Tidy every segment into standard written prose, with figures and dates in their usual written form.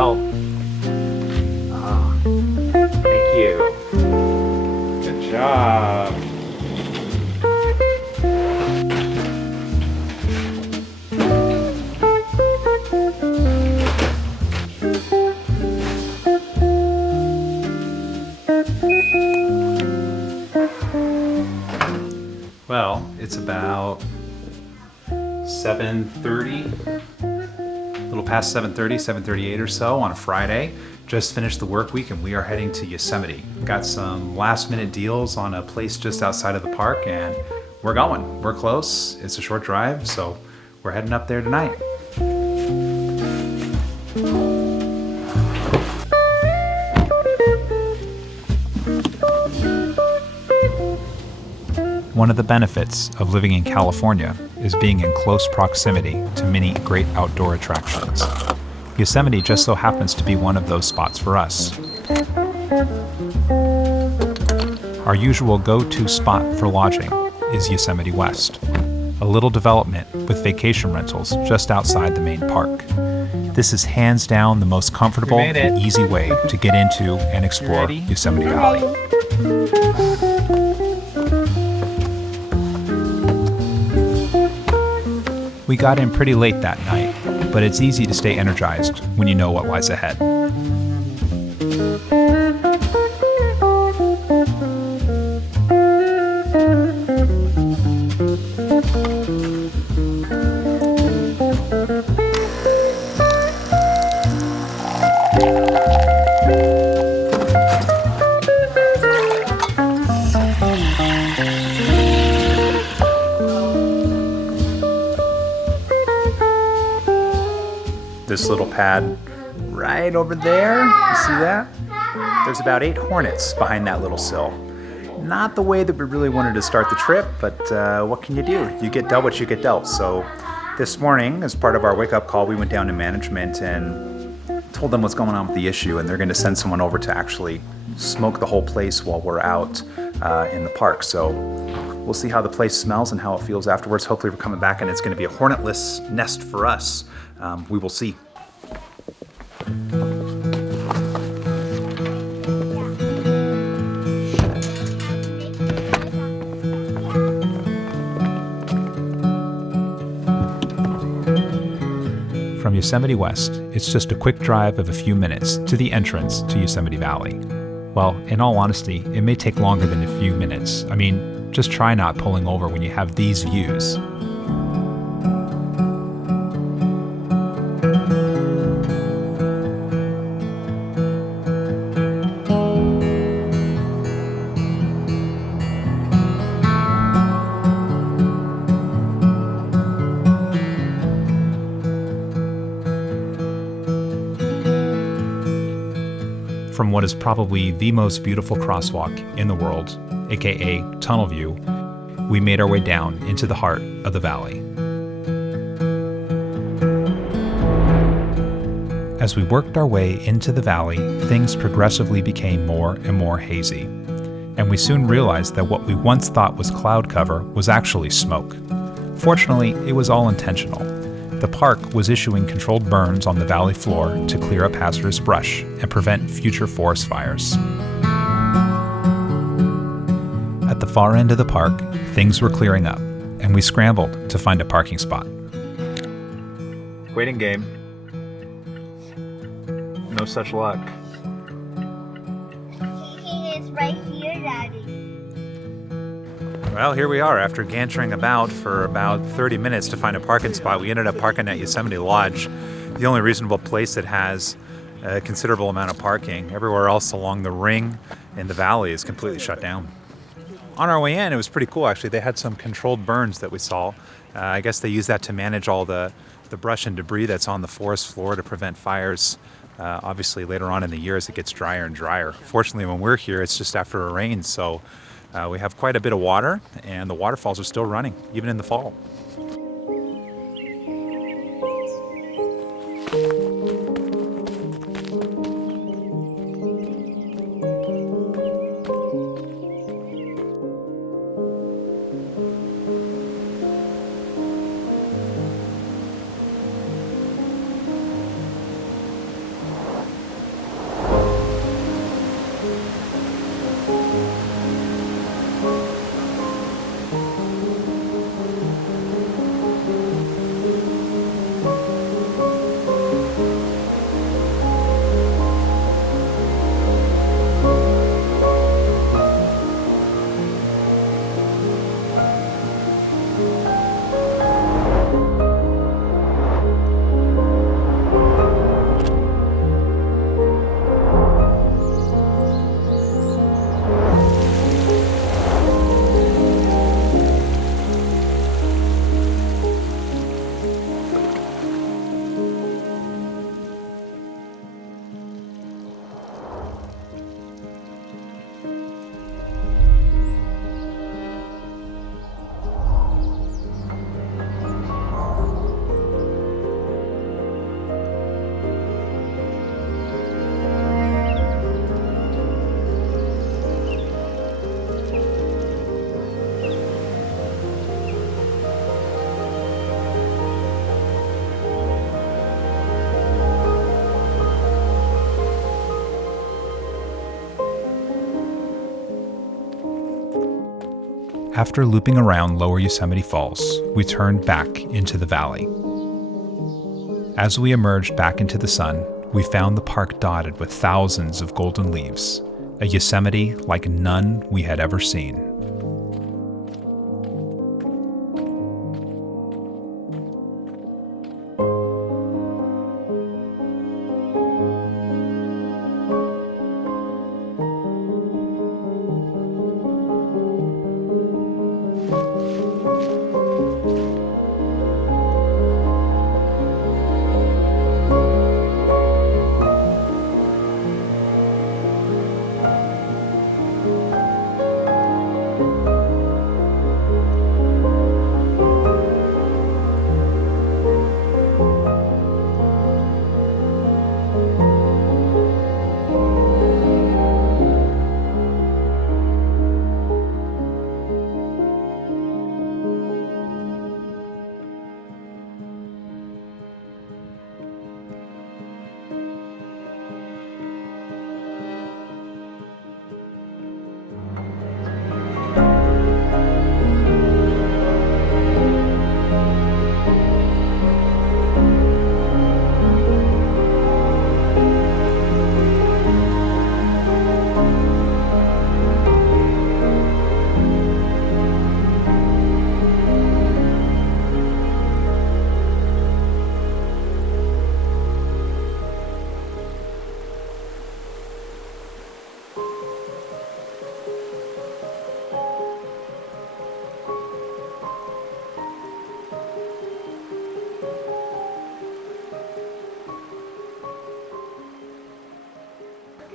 help. Thank you. Good job. Well, it's about 7:30, a little past 7:30, 7:38 or so on a Friday. Just finished the work week and we are heading to Yosemite. Got some last minute deals on a place just outside of the park and we're going. We're close. It's a short drive, so we're heading up there tonight. One of the benefits of living in California is being in close proximity to many great outdoor attractions. Yosemite just so happens to be one of those spots for us. Our usual go-to spot for lodging is Yosemite West, a little development with vacation rentals just outside the main park. This is hands down the most comfortable and easy way to get into and explore Yosemite Valley. We got in pretty late that night, but it's easy to stay energized when you know what lies ahead. This little pad right over there, you see that? There's about 8 hornets behind that little sill. Not the way that we really wanted to start the trip, but what can you do? You get dealt what you get dealt. So this morning, as part of our wake-up call, we went down to management and told them what's going on with the issue, and they're going to send someone over to actually smoke the whole place while we're out in the park. So we'll see how the place smells and how it feels afterwards. Hopefully we're coming back and it's going to be a hornetless nest for us. We will see. From Yosemite West, it's just a quick drive of a few minutes to the entrance to Yosemite Valley. Well, in all honesty, it may take longer than a few minutes. I mean, just try not pulling over when you have these views. From what is probably the most beautiful crosswalk in the world, aka Tunnel View, we made our way down into the heart of the valley. As we worked our way into the valley, things progressively became more and more hazy, and we soon realized that what we once thought was cloud cover was actually smoke. Fortunately, it was all intentional. The park was issuing controlled burns on the valley floor to clear up hazardous brush and prevent future forest fires. At the far end of the park, things were clearing up, and we scrambled to find a parking spot. Waiting game. No such luck. He is right here, Daddy. Well, here we are. After gantering about for about 30 minutes to find a parking spot, we ended up parking at Yosemite Lodge, the only reasonable place that has a considerable amount of parking. Everywhere else along the ring in the valley is completely shut down. On our way in, it was pretty cool, actually. They had some controlled burns that we saw. I guess they use that to manage all the brush and debris that's on the forest floor to prevent fires. Obviously, later on in the year as it gets drier and drier. Fortunately, when we're here, it's just after a rain, so we have quite a bit of water, and the waterfalls are still running, even in the fall. After looping around Lower Yosemite Falls, we turned back into the valley. As we emerged back into the sun, we found the park dotted with thousands of golden leaves, a Yosemite like none we had ever seen.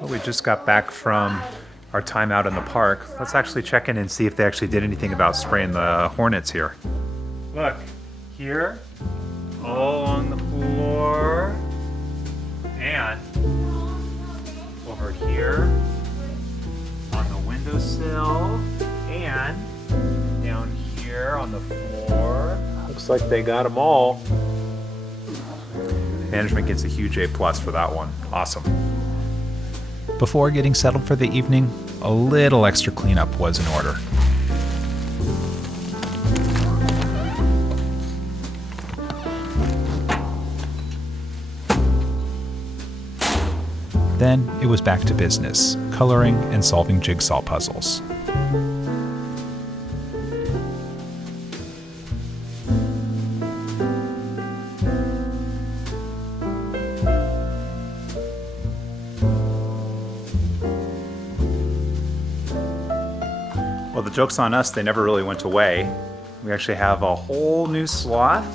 Well, we just got back from our time out in the park. Let's actually check in and see if they actually did anything about spraying the hornets here. Look, here, all on the floor, and over here on the windowsill, and down here on the floor. Looks like they got them all. Management gets a huge A+ for that one. Awesome. Before getting settled for the evening, a little extra cleanup was in order. Then it was back to business, coloring and solving jigsaw puzzles. Well, the joke's on us, they never really went away. We actually have a whole new swath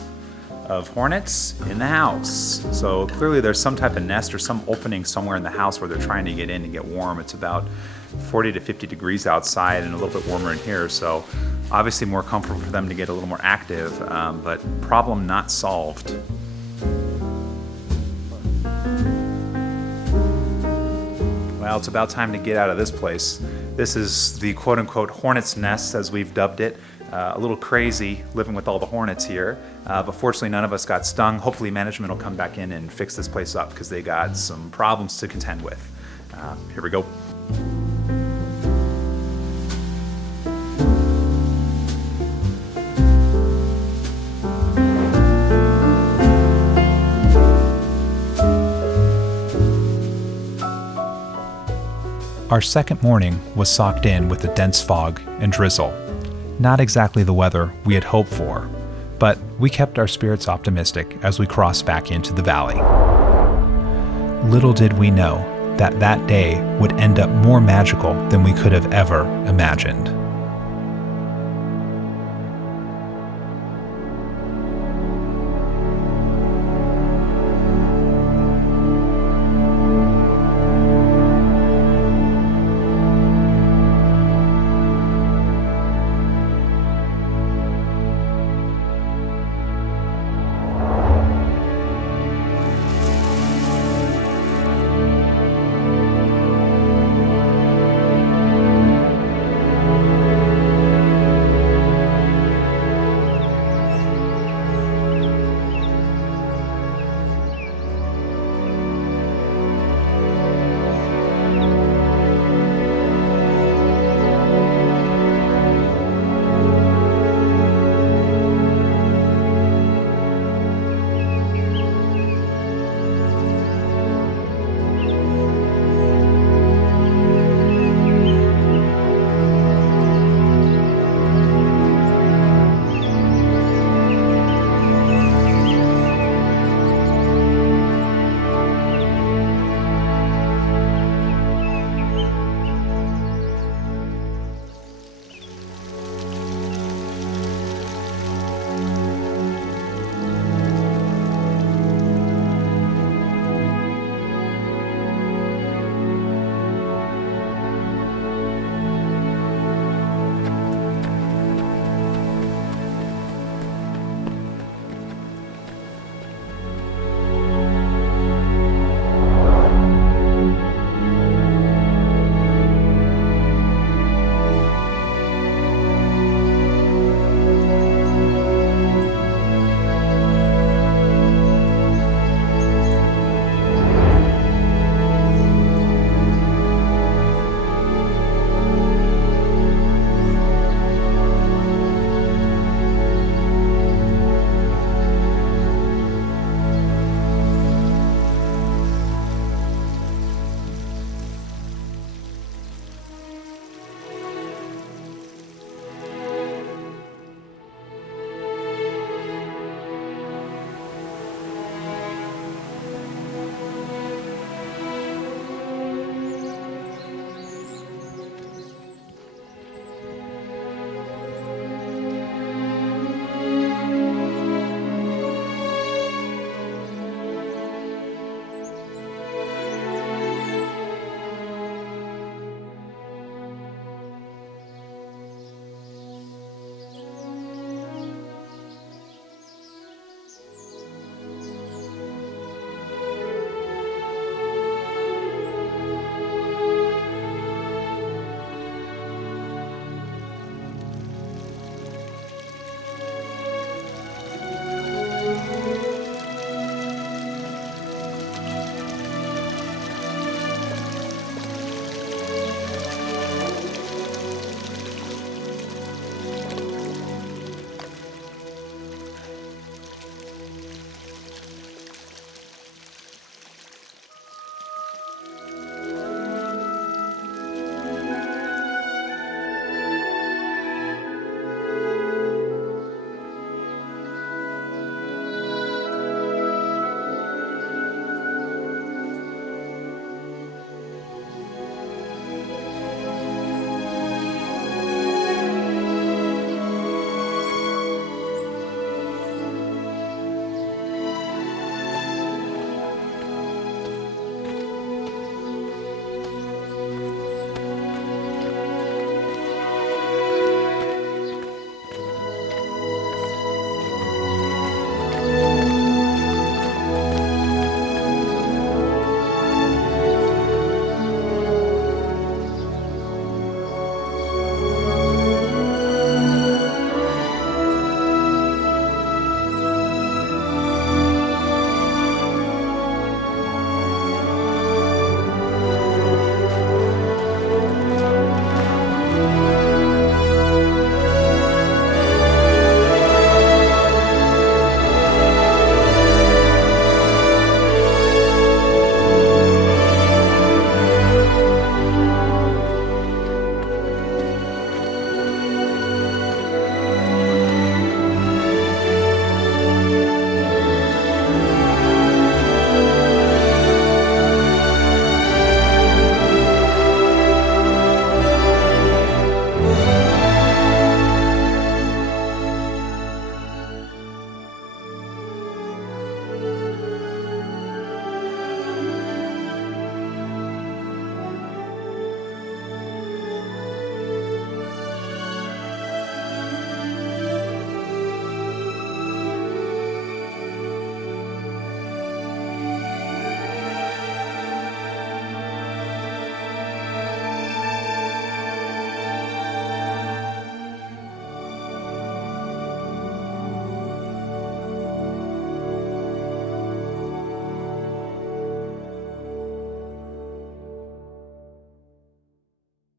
of hornets in the house. So clearly there's some type of nest or some opening somewhere in the house where they're trying to get in and get warm. It's about 40 to 50 degrees outside and a little bit warmer in here. So obviously more comfortable for them to get a little more active, but problem not solved. Well, it's about time to get out of this place. This is the quote-unquote hornet's nest, as we've dubbed it. A little crazy living with all the hornets here, but fortunately none of us got stung. Hopefully management will come back in and fix this place up because they got some problems to contend with. Here we go. Our second morning was socked in with a dense fog and drizzle. Not exactly the weather we had hoped for, but we kept our spirits optimistic as we crossed back into the valley. Little did we know that that day would end up more magical than we could have ever imagined.